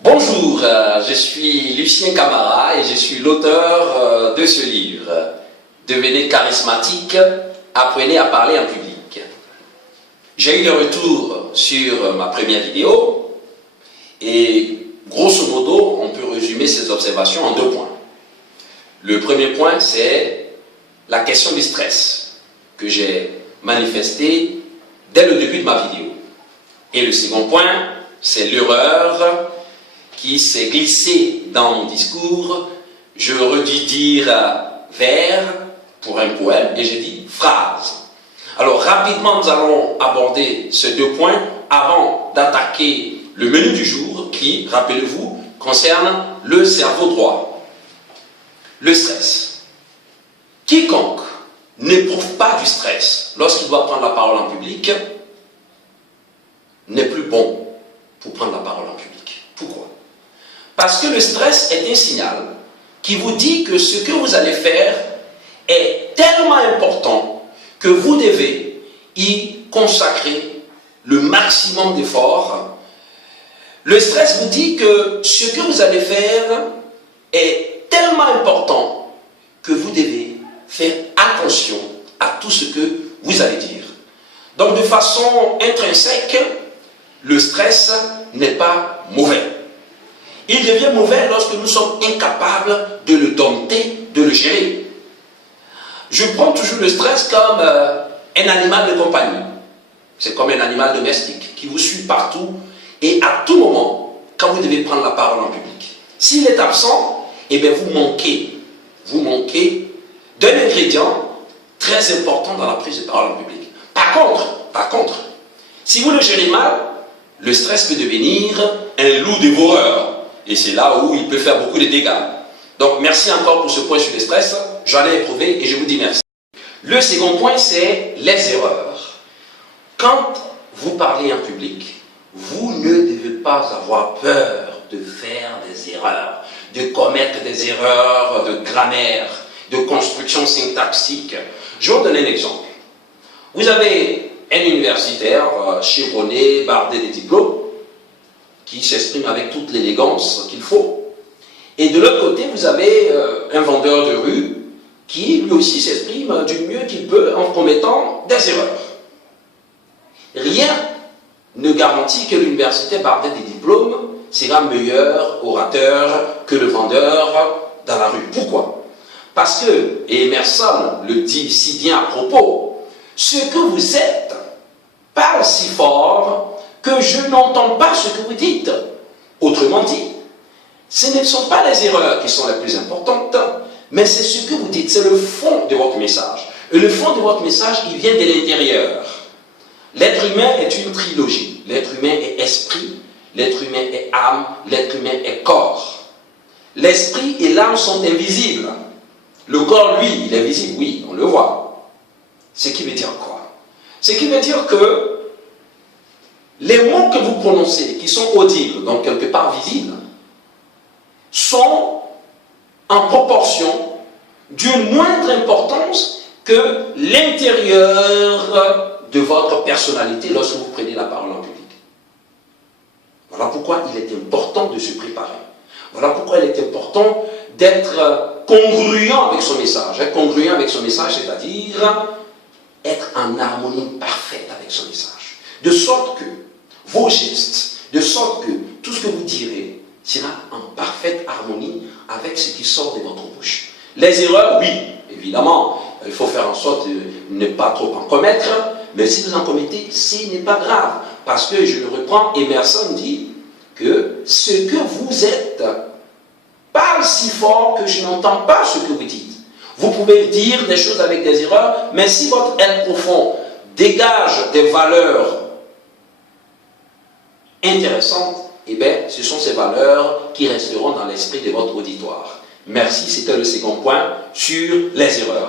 Bonjour, je suis Lucien Camara et je suis l'auteur de ce livre. Devenez charismatique, apprenez à parler en public. J'ai eu des retours sur ma première vidéo et grosso modo, on peut résumer ces observations en 2 points. Le premier point, c'est la question du stress que j'ai manifesté dès le début de ma vidéo. Et le second point, c'est l'erreur qui s'est glissée dans mon discours. Je redis dire vers pour un poème et j'ai dit phrase. Alors rapidement, nous allons aborder ces 2 points avant d'attaquer le menu du jour qui, rappelez-vous, concerne le cerveau droit. Le stress. Quiconque n'éprouve pas du stress lorsqu'il doit prendre la parole en public n'est plus bon pour prendre la parole en public. Pourquoi? Parce que le stress est un signal qui vous dit que ce que vous allez faire est tellement important que vous devez y consacrer le maximum d'efforts. Le stress vous dit que ce que vous allez faire est tellement important que vous devez faire attention à tout ce que vous allez dire. Donc de façon intrinsèque, le stress n'est pas mauvais. Il devient mauvais lorsque nous sommes incapables de le dompter, de le gérer. Je prends toujours le stress comme un animal de compagnie. C'est comme un animal domestique qui vous suit partout et à tout moment, quand vous devez prendre la parole en public. S'il est absent, eh bien vous manquez d'un ingrédient très important dans la prise de parole en public. Par contre, si vous le gérez mal, le stress peut devenir un loup dévoreur. Et c'est là où il peut faire beaucoup de dégâts. Donc merci encore pour ce point sur le stress. J'en ai éprouvé et je vous dis merci. Le second point, c'est les erreurs. Quand vous parlez en public, vous ne devez pas avoir peur de faire des erreurs, de commettre des erreurs de grammaire, de construction syntaxique. Je vais vous donner un exemple. Vous avez un universitaire chevronné, bardé des diplômes, qui s'exprime avec toute l'élégance qu'il faut. Et de l'autre côté, vous avez un vendeur de rue qui lui aussi s'exprime du mieux qu'il peut en commettant des erreurs. Rien ne garantit que l'université bardée des diplômes sera meilleur orateur que le vendeur dans la rue. Pourquoi? Parce que, et Emerson le dit si bien à propos, ce que vous êtes parle si fort que je n'entends pas ce que vous dites. Autrement dit, ce ne sont pas les erreurs qui sont les plus importantes, mais c'est ce que vous dites, c'est le fond de votre message. Et le fond de votre message, il vient de l'intérieur. L'être humain est une trilogie. L'être humain est esprit, l'être humain est âme, l'être humain est corps. L'esprit et l'âme sont invisibles. Le corps, lui, il est visible, oui, on le voit. Ce qui veut dire quoi? Ce qui veut dire que les mots que vous prononcez, qui sont audibles, donc quelque part visibles, sont en proportion d'une moindre importance que l'intérieur de votre personnalité lorsque vous prenez la parole en public. Voilà pourquoi il est important de se préparer. Voilà pourquoi il est important d'être congruent avec son message. Être congruent avec son message, c'est-à-dire être en harmonie parfaite avec son message. De sorte que vos gestes, de sorte que tout ce que vous direz sera en parfaite harmonie avec ce qui sort de votre bouche. Les erreurs, oui, évidemment, il faut faire en sorte de ne pas trop en commettre, mais si vous en commettez, ce n'est pas grave, parce que, je le reprends, Emerson dit que ce que vous êtes parle si fort que je n'entends pas ce que vous dites. Vous pouvez dire des choses avec des erreurs, mais si votre être profond dégage des valeurs intéressantes, eh bien, ce sont ces valeurs qui resteront dans l'esprit de votre auditoire. Merci, c'était le second point sur les erreurs.